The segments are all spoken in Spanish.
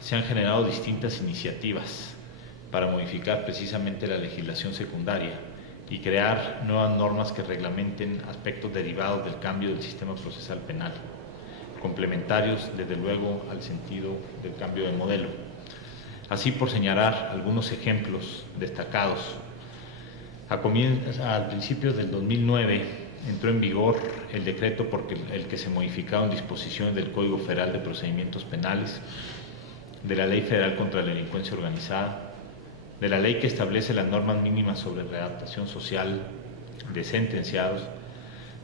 se han generado distintas iniciativas para modificar precisamente la legislación secundaria y crear nuevas normas que reglamenten aspectos derivados del cambio del sistema procesal penal, complementarios desde luego al sentido del cambio de modelo. Así, por señalar algunos ejemplos destacados, al principio del 2009 entró en vigor el decreto por el que se modificaron disposiciones del Código Federal de Procedimientos Penales, de la Ley Federal contra la Delincuencia Organizada, de la ley que establece las normas mínimas sobre readaptación social de sentenciados,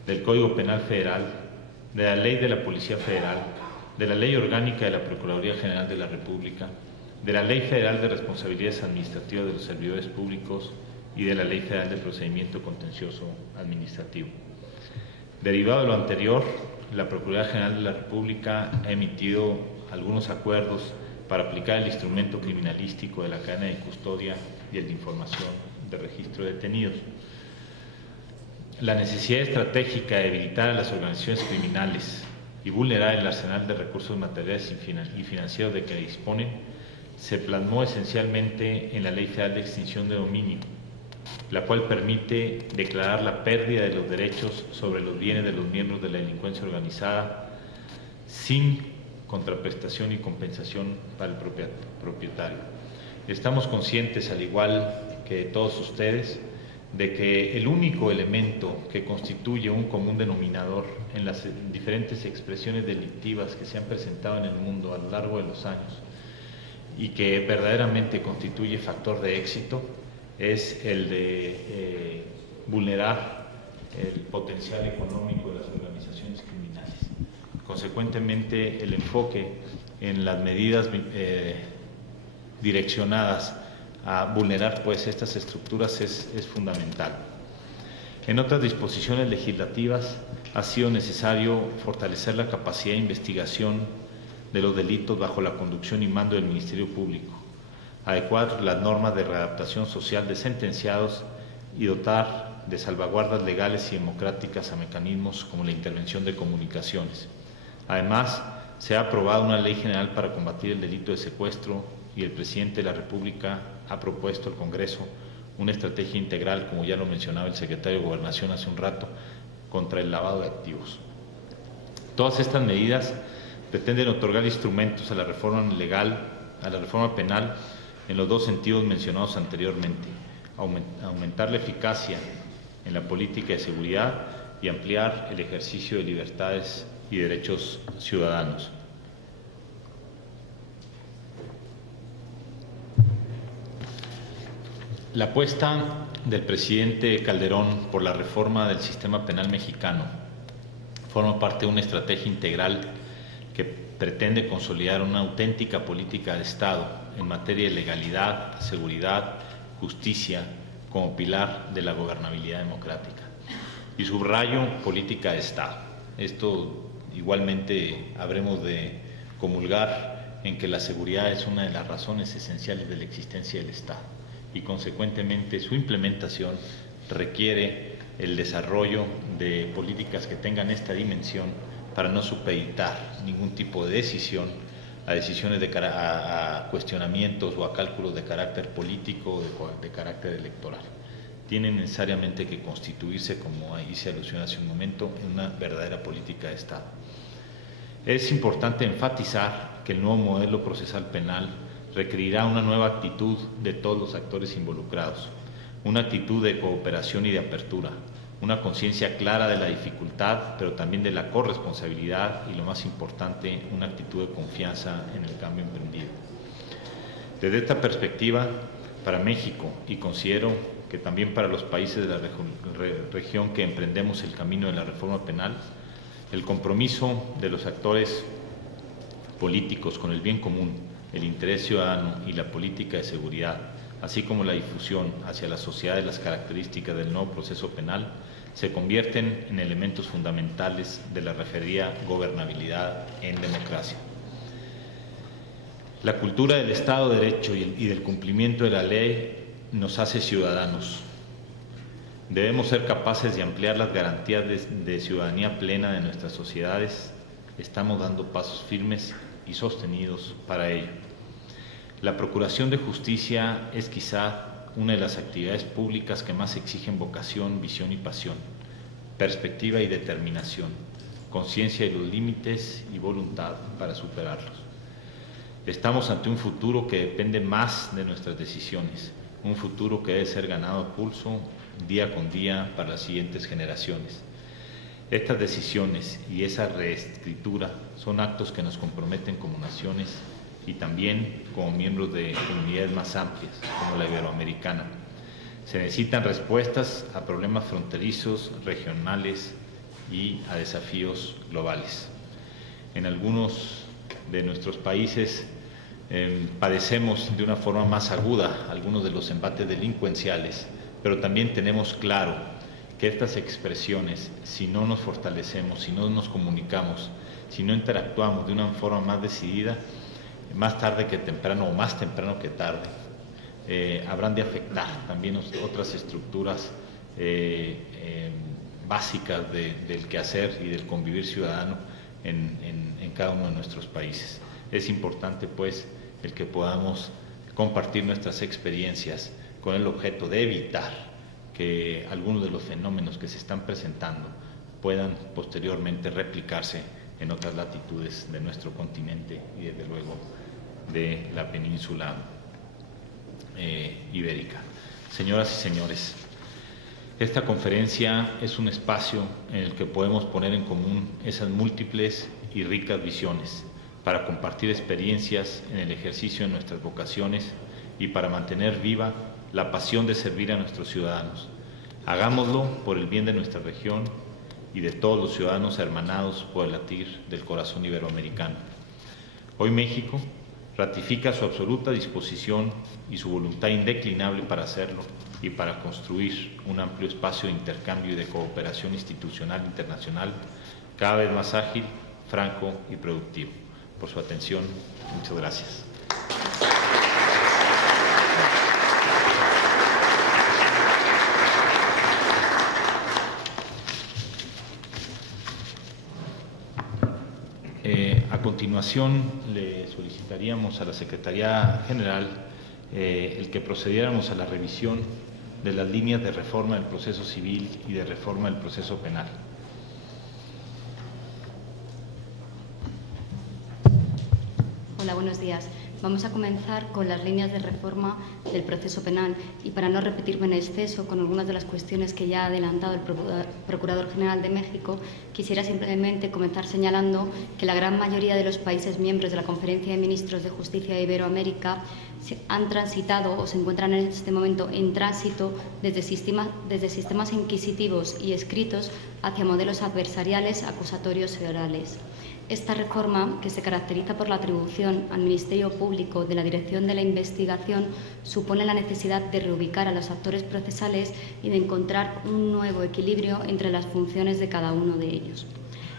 del Código Penal Federal, de la Ley de la Policía Federal, de la Ley Orgánica de la Procuraduría General de la República, de la Ley Federal de Responsabilidades Administrativas de los Servidores Públicos y de la Ley Federal de Procedimiento Contencioso Administrativo. Derivado de lo anterior, la Procuraduría General de la República ha emitido algunos acuerdos para aplicar el instrumento criminalístico de la cadena de custodia y el de información de registro de detenidos. La necesidad estratégica de debilitar a las organizaciones criminales y vulnerar el arsenal de recursos materiales y financieros de que disponen se plasmó esencialmente en la Ley Federal de Extinción de Dominio, la cual permite declarar la pérdida de los derechos sobre los bienes de los miembros de la delincuencia organizada sin contraprestación y compensación para el propietario. Estamos conscientes, al igual que todos ustedes, de que el único elemento que constituye un común denominador en las diferentes expresiones delictivas que se han presentado en el mundo a lo largo de los años y que verdaderamente constituye factor de éxito es el de vulnerar el potencial económico de las organizaciones criminales. Consecuentemente, el enfoque en las medidas direccionadas a vulnerar estas estructuras es fundamental. En otras disposiciones legislativas ha sido necesario fortalecer la capacidad de investigación de los delitos bajo la conducción y mando del Ministerio Público, adecuar las normas de readaptación social de sentenciados y dotar de salvaguardas legales y democráticas a mecanismos como la intervención de comunicaciones. Además, se ha aprobado una ley general para combatir el delito de secuestro y el presidente de la República ha propuesto al Congreso una estrategia integral, como ya lo mencionaba el secretario de Gobernación hace un rato, contra el lavado de activos. Todas estas medidas pretenden otorgar instrumentos a la reforma legal, a la reforma penal, en los dos sentidos mencionados anteriormente: aumentar la eficacia en la política de seguridad y ampliar el ejercicio de libertades y derechos ciudadanos. La apuesta del presidente Calderón por la reforma del sistema penal mexicano forma parte de una estrategia integral que pretende consolidar una auténtica política de Estado en materia de legalidad, seguridad, justicia, como pilar de la gobernabilidad democrática. Y subrayo política de Estado. Esto igualmente habremos de comulgar en que la seguridad es una de las razones esenciales de la existencia del Estado y consecuentemente su implementación requiere el desarrollo de políticas que tengan esta dimensión para no supeditar ningún tipo de decisión a decisiones a cuestionamientos o a cálculos de carácter político o de carácter electoral. Tienen necesariamente que constituirse, como ahí se alusionó hace un momento, en una verdadera política de Estado. Es importante enfatizar que el nuevo modelo procesal penal requerirá una nueva actitud de todos los actores involucrados, una actitud de cooperación y de apertura, una conciencia clara de la dificultad, pero también de la corresponsabilidad y, lo más importante, una actitud de confianza en el cambio emprendido. Desde esta perspectiva, para México, y considero que también para los países de la región que emprendemos el camino de la reforma penal, el compromiso de los actores políticos con el bien común, el interés ciudadano y la política de seguridad, así como la difusión hacia la sociedad de las características del nuevo proceso penal, se convierten en elementos fundamentales de la referida gobernabilidad en democracia. La cultura del Estado de Derecho y del cumplimiento de la ley nos hace ciudadanos. Debemos ser capaces de ampliar las garantías de ciudadanía plena de nuestras sociedades. Estamos dando pasos firmes y sostenidos para ello. La Procuración de Justicia es quizá una de las actividades públicas que más exigen vocación, visión y pasión, perspectiva y determinación, conciencia de los límites y voluntad para superarlos. Estamos ante un futuro que depende más de nuestras decisiones, un futuro que debe ser ganado a pulso día con día para las siguientes generaciones. Estas decisiones y esa reescritura son actos que nos comprometen como naciones y también como miembros de comunidades más amplias, como la iberoamericana. Se necesitan respuestas a problemas fronterizos, regionales y a desafíos globales. En algunos de nuestros países padecemos de una forma más aguda algunos de los embates delincuenciales, pero también tenemos claro que estas expresiones, si no nos fortalecemos, si no nos comunicamos, si no interactuamos de una forma más decidida, más tarde que temprano o más temprano que tarde, habrán de afectar también otras estructuras básicas del quehacer y del convivir ciudadano en cada uno de nuestros países. Es importante, pues, el que podamos compartir nuestras experiencias con el objeto de evitar que algunos de los fenómenos que se están presentando puedan posteriormente replicarse en otras latitudes de nuestro continente y desde luego de la península ibérica. Señoras y señores, esta conferencia es un espacio en el que podemos poner en común esas múltiples y ricas visiones para compartir experiencias en el ejercicio de nuestras vocaciones y para mantener viva la pasión de servir a nuestros ciudadanos. Hagámoslo por el bien de nuestra región y de todos los ciudadanos hermanados por el latir del corazón iberoamericano. Hoy México ratifica su absoluta disposición y su voluntad indeclinable para hacerlo y para construir un amplio espacio de intercambio y de cooperación institucional internacional cada vez más ágil, franco y productivo. Por su atención, muchas gracias. A continuación, le solicitaríamos a la Secretaría General el que procediéramos a la revisión de las líneas de reforma del proceso civil y de reforma del proceso penal. Hola, buenos días. Vamos a comenzar con las líneas de reforma del proceso penal y para no repetirme en exceso con algunas de las cuestiones que ya ha adelantado el Procurador General de México, quisiera simplemente comenzar señalando que la gran mayoría de los países miembros de la Conferencia de Ministros de Justicia de Iberoamérica han transitado o se encuentran en este momento en tránsito desde sistemas inquisitivos y escritos hacia modelos adversariales, acusatorios y orales. Esta reforma, que se caracteriza por la atribución al Ministerio Público de la dirección de la investigación, supone la necesidad de reubicar a los actores procesales y de encontrar un nuevo equilibrio entre las funciones de cada uno de ellos.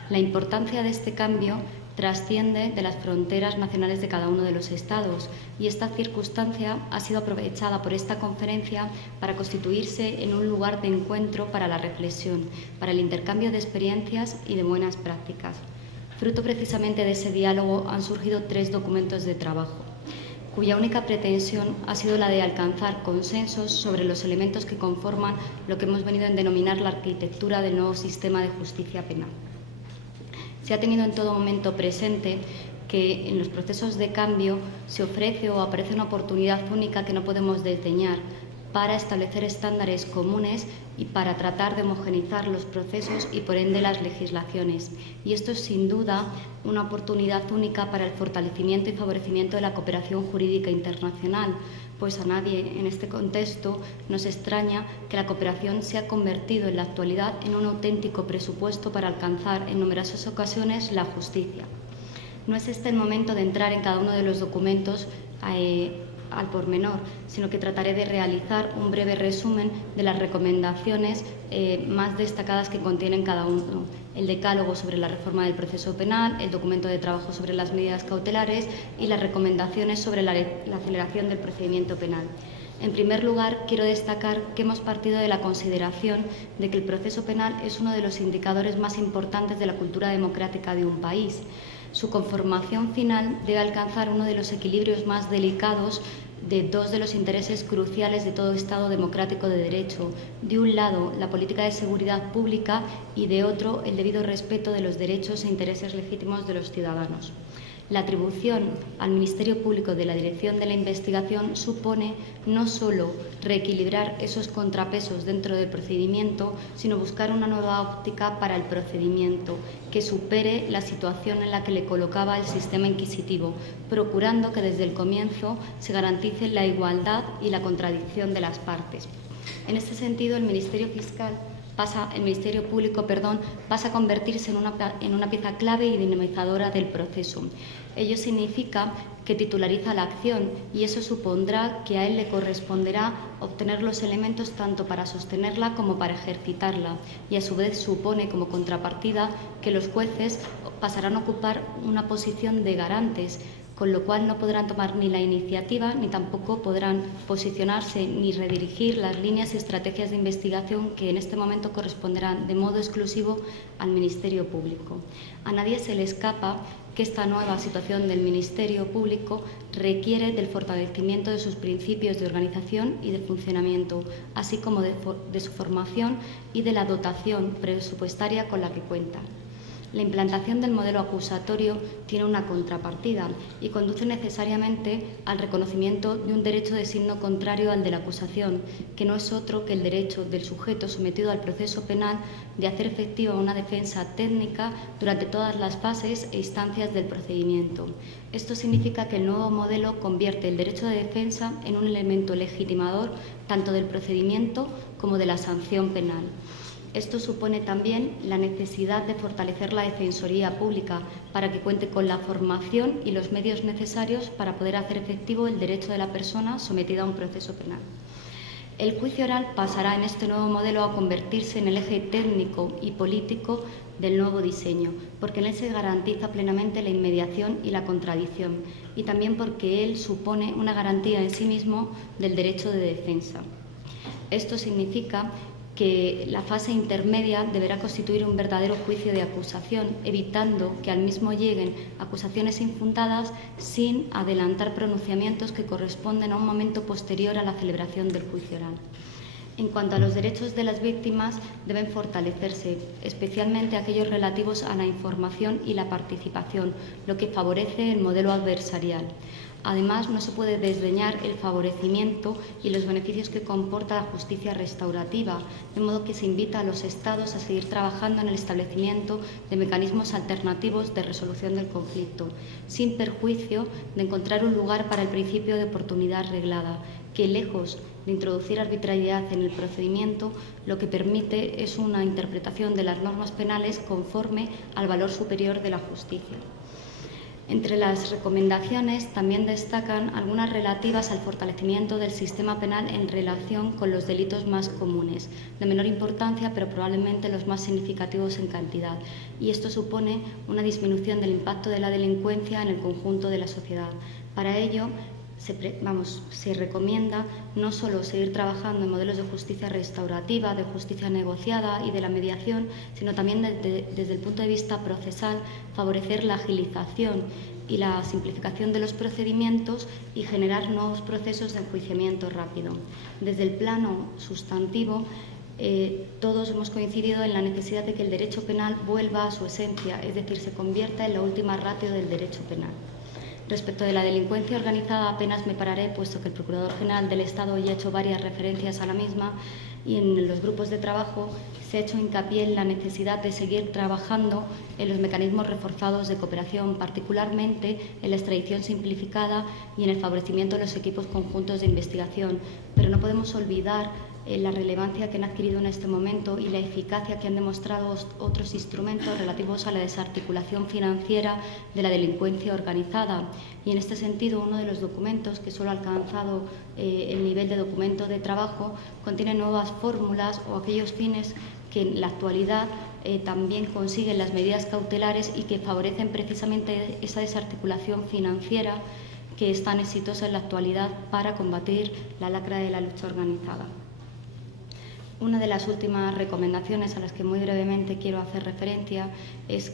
La importancia de este cambio trasciende de las fronteras nacionales de cada uno de los Estados y esta circunstancia ha sido aprovechada por esta conferencia para constituirse en un lugar de encuentro para la reflexión, para el intercambio de experiencias y de buenas prácticas. Fruto precisamente de ese diálogo han surgido 3 documentos de trabajo, cuya única pretensión ha sido la de alcanzar consensos sobre los elementos que conforman lo que hemos venido a denominar la arquitectura del nuevo sistema de justicia penal. Se ha tenido en todo momento presente que en los procesos de cambio se ofrece o aparece una oportunidad única que no podemos desdeñar para establecer estándares comunes y para tratar de homogeneizar los procesos y por ende las legislaciones. Y esto es sin duda una oportunidad única para el fortalecimiento y favorecimiento de la cooperación jurídica internacional, pues a nadie en este contexto nos extraña que la cooperación se ha convertido en la actualidad en un auténtico presupuesto para alcanzar en numerosas ocasiones la justicia. No es este el momento de entrar en cada uno de los documentos al pormenor, sino que trataré de realizar un breve resumen de las recomendaciones más destacadas que contienen cada uno. El decálogo sobre la reforma del proceso penal, el documento de trabajo sobre las medidas cautelares y las recomendaciones sobre la aceleración del procedimiento penal. En primer lugar, quiero destacar que hemos partido de la consideración de que el proceso penal es uno de los indicadores más importantes de la cultura democrática de un país. Su conformación final debe alcanzar uno de los equilibrios más delicados de dos de los intereses cruciales de todo Estado democrático de derecho. De un lado, la política de seguridad pública y de otro, el debido respeto de los derechos e intereses legítimos de los ciudadanos. La atribución al Ministerio Público de la dirección de la investigación supone no solo reequilibrar esos contrapesos dentro del procedimiento, sino buscar una nueva óptica para el procedimiento que supere la situación en la que le colocaba el sistema inquisitivo, procurando que desde el comienzo se garantice la igualdad y la contradicción de las partes. En este sentido, el Ministerio Público pasa a convertirse en una pieza clave y dinamizadora del proceso. Ello significa que titulariza la acción y eso supondrá que a él le corresponderá obtener los elementos tanto para sostenerla como para ejercitarla, y a su vez supone como contrapartida que los jueces pasarán a ocupar una posición de garantes, con lo cual no podrán tomar ni la iniciativa ni tampoco podrán posicionarse ni redirigir las líneas y estrategias de investigación que en este momento corresponderán de modo exclusivo al Ministerio Público. A nadie se le escapa que esta nueva situación del Ministerio Público requiere del fortalecimiento de sus principios de organización y de funcionamiento, así como de su formación y de la dotación presupuestaria con la que cuenta. La implantación del modelo acusatorio tiene una contrapartida y conduce necesariamente al reconocimiento de un derecho de signo contrario al de la acusación, que no es otro que el derecho del sujeto sometido al proceso penal de hacer efectiva una defensa técnica durante todas las fases e instancias del procedimiento. Esto significa que el nuevo modelo convierte el derecho de defensa en un elemento legitimador tanto del procedimiento como de la sanción penal. Esto supone también la necesidad de fortalecer la Defensoría Pública para que cuente con la formación y los medios necesarios para poder hacer efectivo el derecho de la persona sometida a un proceso penal. El juicio oral pasará en este nuevo modelo a convertirse en el eje técnico y político del nuevo diseño, porque en él se garantiza plenamente la inmediación y la contradicción, y también porque él supone una garantía en sí mismo del derecho de defensa. Esto significa que la fase intermedia deberá constituir un verdadero juicio de acusación, evitando que al mismo lleguen acusaciones infundadas sin adelantar pronunciamientos que corresponden a un momento posterior a la celebración del juicio oral. En cuanto a los derechos de las víctimas, deben fortalecerse, especialmente aquellos relativos a la información y la participación, lo que favorece el modelo adversarial. Además, no se puede desdeñar el favorecimiento y los beneficios que comporta la justicia restaurativa, de modo que se invita a los Estados a seguir trabajando en el establecimiento de mecanismos alternativos de resolución del conflicto, sin perjuicio de encontrar un lugar para el principio de oportunidad reglada, que lejos de introducir arbitrariedad en el procedimiento, lo que permite es una interpretación de las normas penales conforme al valor superior de la justicia. Entre las recomendaciones también destacan algunas relativas al fortalecimiento del sistema penal en relación con los delitos más comunes, de menor importancia pero probablemente los más significativos en cantidad, y esto supone una disminución del impacto de la delincuencia en el conjunto de la sociedad. Para ello, se recomienda no solo seguir trabajando en modelos de justicia restaurativa, de justicia negociada y de la mediación, sino también desde el punto de vista procesal, favorecer la agilización y la simplificación de los procedimientos y generar nuevos procesos de enjuiciamiento rápido. Desde el plano sustantivo, todos hemos coincidido en la necesidad de que el derecho penal vuelva a su esencia, es decir, se convierta en la última ratio del derecho penal. Respecto de la delincuencia organizada apenas me pararé, puesto que el Procurador General del Estado ya ha hecho varias referencias a la misma y en los grupos de trabajo se ha hecho hincapié en la necesidad de seguir trabajando en los mecanismos reforzados de cooperación, particularmente en la extradición simplificada y en el favorecimiento de los equipos conjuntos de investigación. Pero no podemos olvidar la relevancia que han adquirido en este momento y la eficacia que han demostrado otros instrumentos relativos a la desarticulación financiera de la delincuencia organizada. Y en este sentido, uno de los documentos que solo ha alcanzado el nivel de documento de trabajo contiene nuevas fórmulas o aquellos fines que en la actualidad también consiguen las medidas cautelares y que favorecen precisamente esa desarticulación financiera que es tan exitosa en la actualidad para combatir la lacra de la lucha organizada. Una de las últimas recomendaciones a las que muy brevemente quiero hacer referencia es